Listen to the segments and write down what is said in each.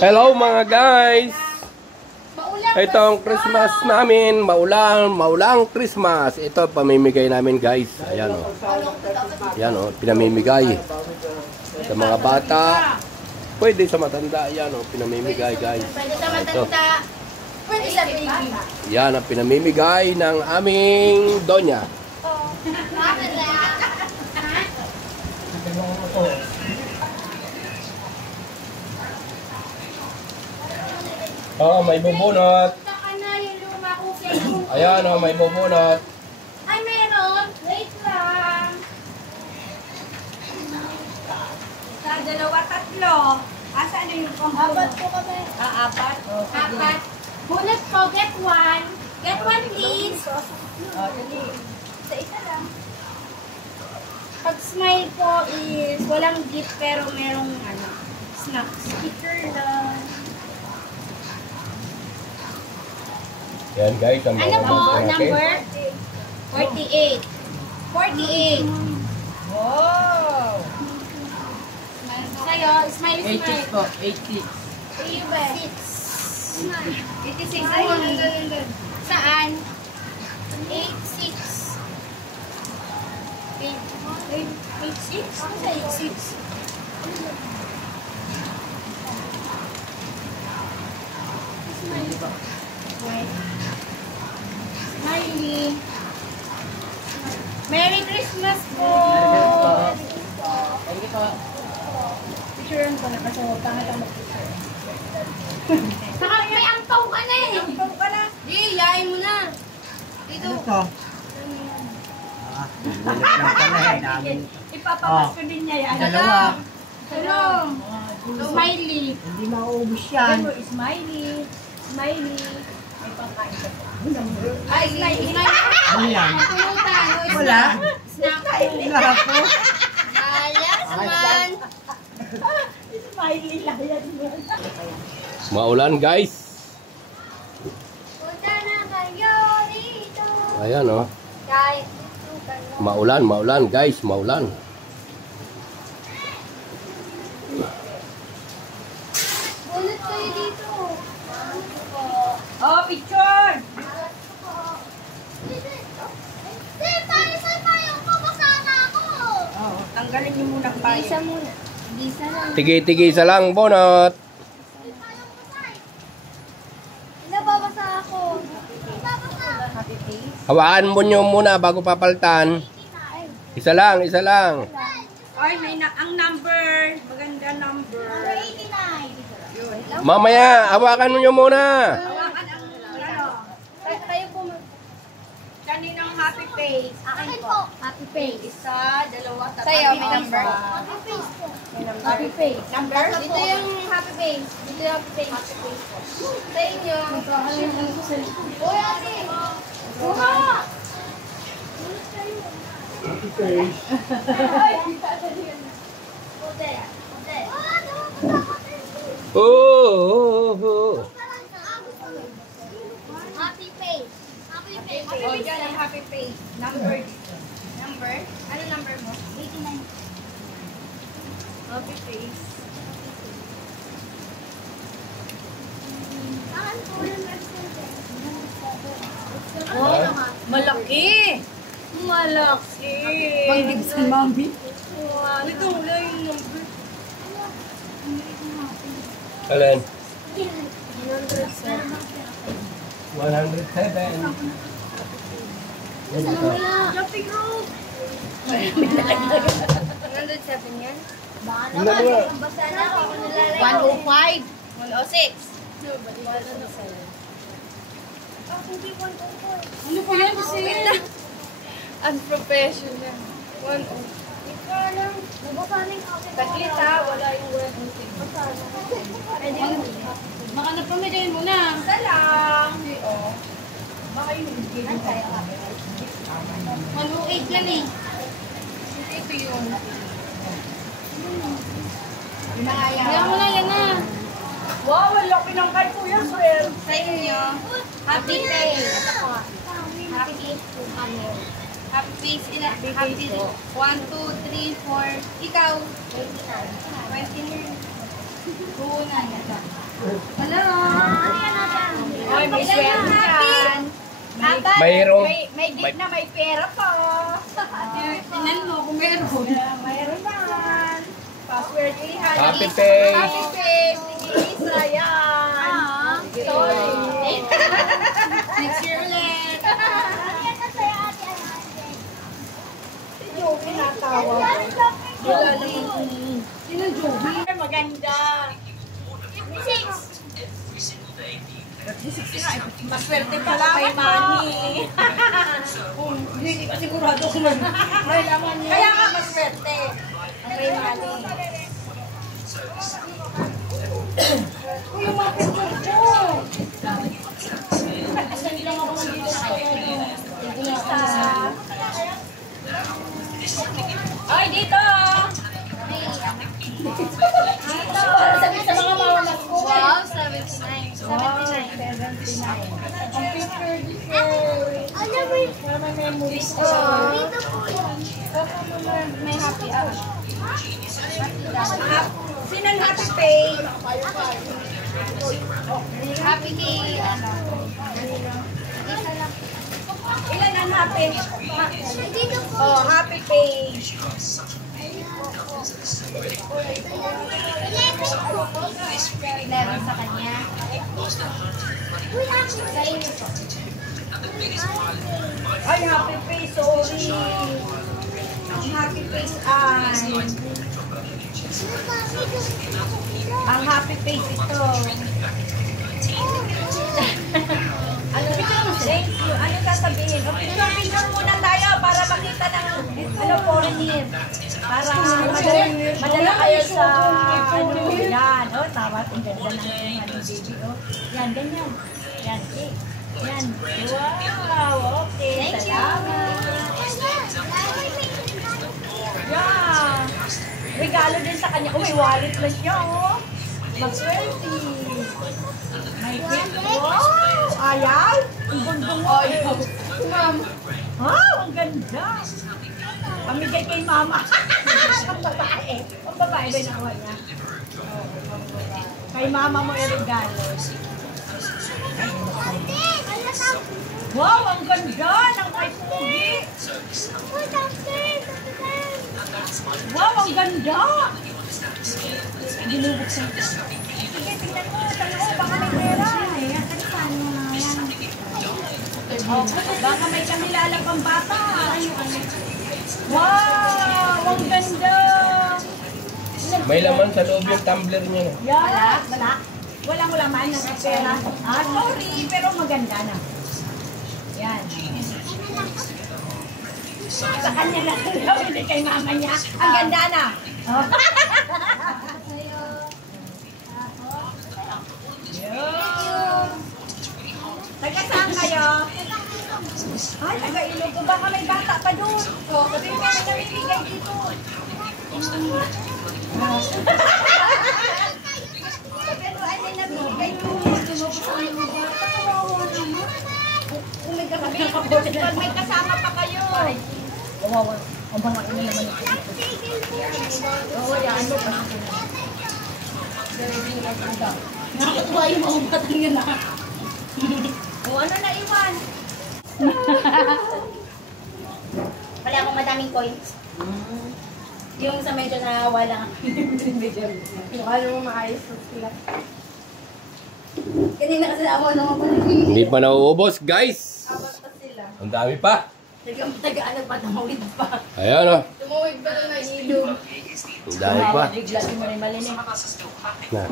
Hello mga guys! Ito ang Christmas namin. Maulang Christmas. Ito pamimigay namin guys. Ayan o. Ayan o, pinamimigay. Sa mga bata. Pwede sa matanda. Ayan o, pinamimigay guys. Pwede sa matanda. Pwede sa baby. Yan ang pinamimigay ng aming Donya. Oh, may bubunot. Ayan oh, may bubunot. Ay, meron. Wait lang. Sa dalawa, tatlo. Asa na yung pambunot? Apat po kami. Apat? Apat. Bunot ko, get one. Get one, please. Dali. Sa isa lang. Pag smile ko is walang gift pero merong snack. Sticker lang. Yan guys, ang Ano po? Number? 48. 48. Wow! Sa'yo, smile, smile. 8 clicks po, 8 clicks. Sa'yo ba? 86. Ayun. Saan? 86. 86? Ano sa 86? Smiley. Merry Christmas po! Thank you po. Picturean ko na kasi huwag pangit ang mag-picture. Saka may ampaw ka na eh! Ampaw ka na! Di, yain mo na! Dito! Ano to? Bulit lang pala eh. Namin. Ipapamas ko din niya yan. Dalawa. Hello! Smiley! Hindi mauubos yan. Smiley! Smiley! May pangkain ka po. Ay, Smiley! Ano yan? Tulutan! Wala? Snack! Wala po. Ayos man! Smiley lang yan. Maulan guys. Punta na kayo dito! Ayan oh. Guys, Maulan guys, maulan. bunot kayo dito! Oh, picture! Oh, tanggalin niyo muna pa. Gisa muna. Gisa lang. Tigi-tigisa lang, bunot. Nababasa ako. Nababasa. Happy face. Hawaan mo nyo muna bago papaltan. Isa lang, isa lang. Ay, may ang number. Maganda number. Number 89. Yun. Mamaya, hawakan mo nyo muna. Hawakan ang ano. Tayo po. Kaninang happy face. Akin po. Happy face. Isa, dalawa, tatlo. Sa'yo, may number? Happy face po. May number. Happy face. Number? Dito yung happy face. Dito yung happy face. Happy face po. Sa inyo. Uy, ate. Kuha. Happy face. Oh. Happy face. Happy face. Oh, yan ang happy face. Number. Number? Ano number mo? 89. Happy face. Oh, Malaki! Malaki! Pang-give si mami. Ito wala yung number. Alin? 107. 107. Happy group! 107 yan? Baka Tingnan mo nga. basta na ako nilalagay. 105. 106. Ano po yan kasi? Unprofessional. 106. Hindi ko alam. Nabasaning ako. Saglit ha, wala yung 106. Pwede mo. Baka napamagayin mo na. Isa lang. Oo. Baka yung hindi. 108 lang eh. Ito yun. Kaya mo na yan na. Wow, ang laki ng kay Kuya Swer. Sa inyo, happy day. Ito po. Happy day po kami. Happy face. Happy 1, 2, 3, 4. Ikaw. 29. Wala. Ay, may swerte yan. Mayroong. May gig na may pera pa. Tinan mo kung meron. Mayroon man. Password ihan. Happy Pay. Happy Pay. Isa yan. Sorry. Next year ulit. Yung pinatawa. Wala naman. Sino Joby? Maganda. Maswerte pala kay Manny. Hindi ka sigurado kung may laman niya. Kaya nga maswerte. Ang kay Manny. Uy, yung mga picture ko. Asan lang ako nandito sa Ay, dito! Para sabihin sa mga mamamas ko. Wow, 79. 79. Ang picture dito. Alam mo yun. Para may memories ko. Dito po yun. May happy hour. Sino ang happy pay? Happy day, ano. Isa lang. Ilan ang happy? Dito po. Oh, happy pay. Meron sa kanya. Sa inyo po. Ay, happy pay, sorry. Ang happy face ay... Ang happy face ito. Ano thank you. Ano sasabihin? O, picture muna tayo para makita ng ano foreigner. Para madala kayo sa ano. Yan. O, tama. Ang ganda ng ano, baby. O, yan, ganyan. Yan, eh. Yan. Wow, okay. Salamat. Yeah. Regalo din sa kanya. Oh, may wallet na siya, oh. Mag-swerte. May gift. Wow! Ayaw! Ang ganda mo. Ma'am. Wow, ang ganda. Pamigay kay mama. Ang babae. Ang babae ba yung nakuha niya? Kay mama mo yung regalo. Wow, ang ganda ng kay Pugi. Wow, ang ganda. Binubuksan ko. Sige, tingnan mo. Tanong, baka may pera. Oh, baka may kamilala pang bata. Wow, ang ganda. May laman sa loob yung tumbler niya. No? Yeah. Wala? Walang laman ng pera. Ah, sorry, pero maganda na. Yan. Sa kanya na. Hindi kay mama niya. Ang ganda na. Oh. Taga saan kayo? Ay, taga Ilogo. Baka may bata pa doon. Kasi may namimigay dito. Pero ay may namimigay doon. Kung may pag may kasama pa kayo. Kawawa. Ang banga ina naman ito. Oo, yan mo pa. Nakakatuwa yung mga batang yun na. O, ano na iwan? Wala akong madaming coins. Yung sa medyo na wala. Yung ano mo maayos sila. Kanina kasi ako naman pa Hindi pa nauubos, guys. apat pa sila. Ang dami pa. Taga-ano pa, tumawid pa. Ayan, oh. Tumawid pa lang na ilog. Ang dami pa. Bigla din mo rin malinig. Na.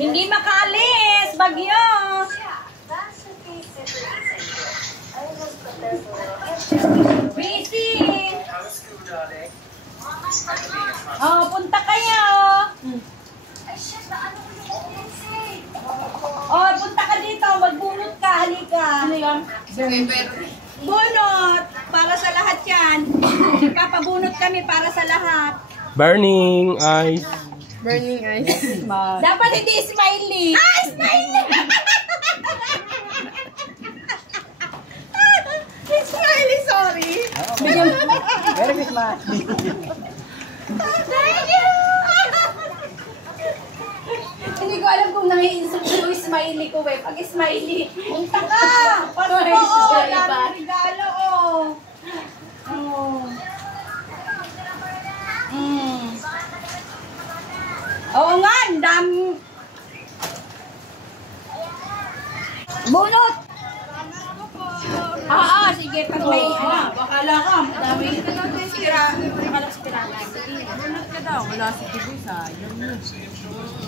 Hindi makaalis! Bagyo! Busy! Oh, punta kayo! Oh, punta ka dito. Magbunot ka. Halika. Ano yun? Bunot! Para sa lahat yan. Papabunot kami para sa lahat. Burning eyes. Burning eyes. Dapat hindi smiley. Ah, smiley! Smiley, sorry. Merry Christmas. Hindi ko alam kung nang-i-insult yung smiley ko eh. Pag smiley, punta ka! Pasko, daming regalo, Oo nga, ang dami. Bunot! Sige, pag may bakala ka, dami. Sira, bakala sira. Bunot ka daw. Wala si Kiboy sa iyo.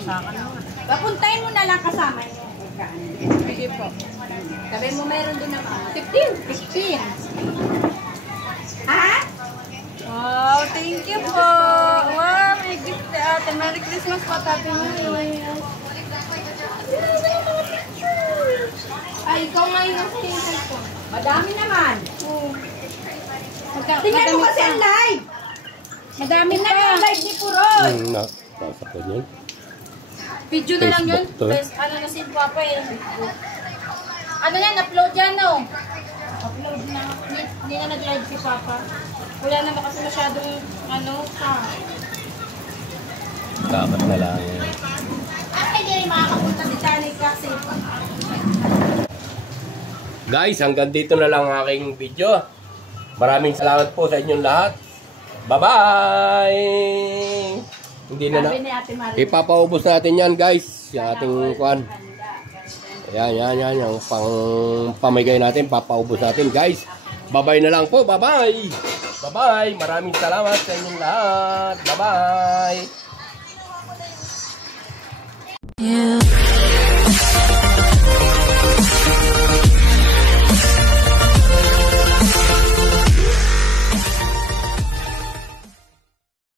Saka naman. Papuntahin mo na lang kasama niyo. Sige po. Sabi mo meron din naman. 15. Ha? Wow, thank you po. Wow, may gift si ate. Merry Christmas po, Happy New Year. Ay, ikaw ngayon ang sinintay ko. Madami naman. Tingnan mo kasi ang live. Madami Tingnan mo ang live ni Puroy. Nasa ko yun. Video na lang yun. Facebook to. Tapos ano na si Papa eh. Ano yan, upload yan no? Upload na. Hindi na nag-live si Papa. Wala naman kasi masyadong ano ka. Dapat na lang. Ay, hindi rin makakapunta si Janet kasi. Guys, hanggang dito na lang ang aking video. Maraming salamat po sa inyong lahat. Bye-bye! Hindi na na. Sabi ni Ate Marie. Ipapaubos natin yan, guys. Yung ating kwan. Yan. Yung pamigay natin. Papaubos natin, guys. Bye-bye na lang po. Bye-bye! Bye-bye! Maraming salamat sa inyong lahat. Bye-bye! You